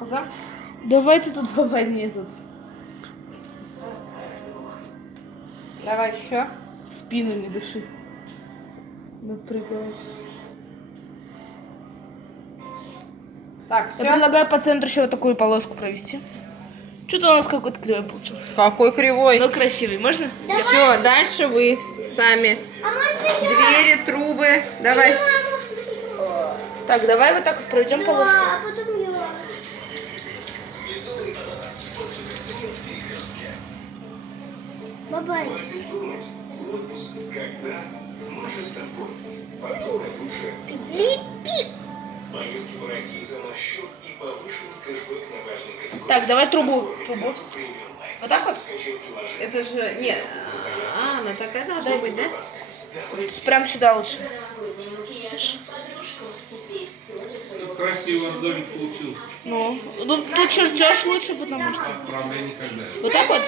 Коза? Давай ты тут бабай мне тут. Давай еще. В спину не дыши. Напрягается. Так, Я все. предлагаю по центру еще вот такую полоску провести. Что-то у нас какой-то кривой получился. Какой кривой. Но красивый. Можно? Все, дальше вы сами. Двери, трубы. Давай. Так, давай вот так вот проведем полоску. А потом я. Бабай. Когда Маша с тобой. Подумай лучше. Липи. Поездки по России за наш счет и повышенный кэшбэк на важные категории. Так, давай трубу. Трубу. Вот так вот? Скачай приложение. Это же... Нет. Она такая должна быть, да? Прям сюда лучше. Красиво домик получился. Ну, тут чертеж лучше, потому что... Отправляй никогда. Вот так вот?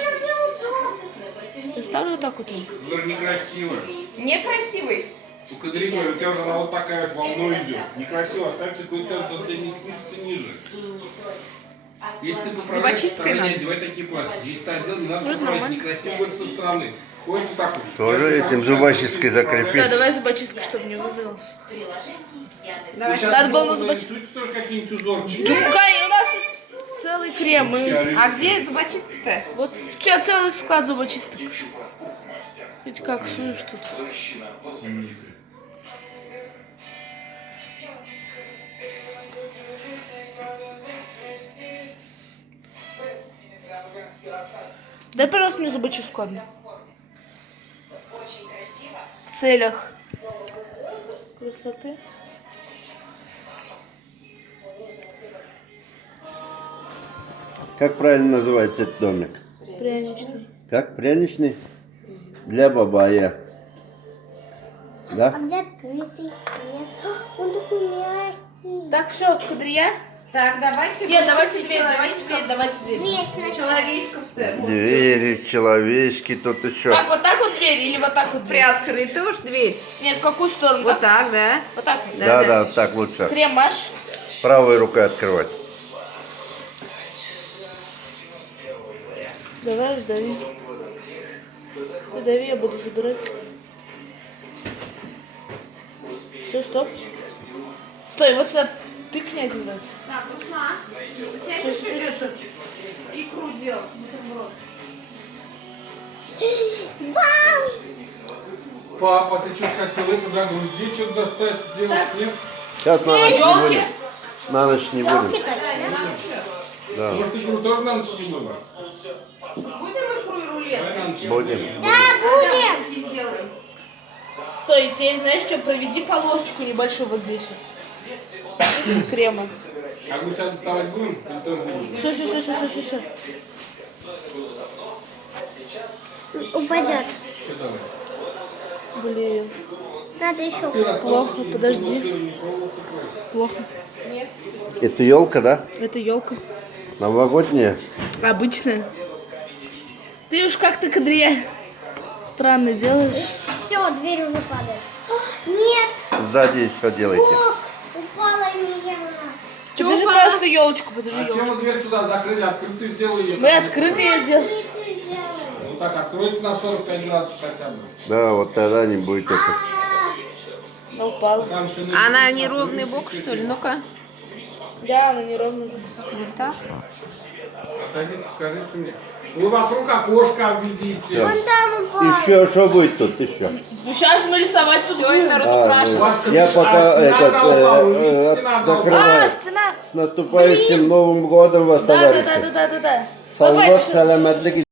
Я ставлю вот так вот. Говорю, некрасиво. Некрасивый. У Кадри, говорю, у тебя уже она вот такая вот волной идет. Некрасиво, оставь какой-то, то ты не спустится ниже. Если ты поправляешь со Зубочисткой стороны, надо. одевай такие платья. Если ты одел, не надо Ну, поправлять. нормально. Некрасиво будет со стороны. Ходит вот так вот. Тоже Я же этим так зубочисткой сейчас закрепить. Да, давай зубочисткой, чтобы не выбилось. Давай. Вы сейчас Надо было снова на зубочистку. нарисуйте тоже какие-нибудь узорчики. Ну, у нас тут целый крем. А где зубочистка-то? Вот у тебя целый склад зубочисток. Ведь как суешь тут. Дай, пожалуйста, мне зубочистку одну. В целях красоты. Как правильно называется этот домик? Пряничный. Как? Пряничный? Для бабая. А Да? где открытый? Нет. Он такой мягкий. Так, все, Кадрия. Так, давайте... Нет, давайте дверь, человечков. давайте дверь. Дверь сначала. Человечков-то. Двери, человечки, тут еще. Как, вот так вот дверь или вот так вот дверь? Приоткрыта уж дверь. Нет, в какую сторону? Вот так, да? Вот так вот. Да, да, так лучше. Крем маш. Правой рукой открывать. Давай, дави. Ты дави, я буду забирать. Все, стоп. Стой, вот сюда тыкни один раз. Так, Руслан. Всё, всё, всё, всё. Икру делать, бутерброд. Папа, ты что хотел это догрузить, что-то достать, сделать, Так. нет? Сейчас на ночь не Ёлки. будем. На ночь не Елки будем. точно. Да. Может, икру тоже на ночь не будем? Будем икру и рулет? Давай на ночь. Будем. Да, будем. И сделаем. Стой, тебе знаешь что? Проведи полосочку небольшую вот здесь вот. С кремом. А мы сейчас доставать будем? Или тоже не будем? Все. Упадет. Что давай? Блин, Надо еще. Сыр остался, Плохо, чуть-чуть, подожди. сыр не пробовался, кровь. плохо. Это елка, да? Это елка. Новогодняя? Обычная. Ты уж как-то, Кадрия, странно делаешь. Все, дверь уже падает. Нет. Сзади еще делайте. Ок, упала Мия у нас. Подержи просто елочку, подержи А чем елочку. мы дверь туда закрыли? Открытую сделай ее. Мы открыты ее делаем. Открытую сделаем. Ну так, откройте на 45 градусов хотя бы. Да, вот тогда не будет это. Она упала. Там еще Она нарисуйте неровный открытую, бок, что ли? Ну-ка. Да, она неровная. Вот так. Отойдите, покажите мне. Вы вокруг окошка обведите. Вон там упал. Еще что будет тут еще? Сейчас мы рисовать тут Все будем. это У разукрашено. вас Я тут- пока стена этот, одна упала, стена одна упала. закрываю. Стена. С наступающим Новым годом вас, Да. товарищи. Да. Салават, Бабай, саламатлик.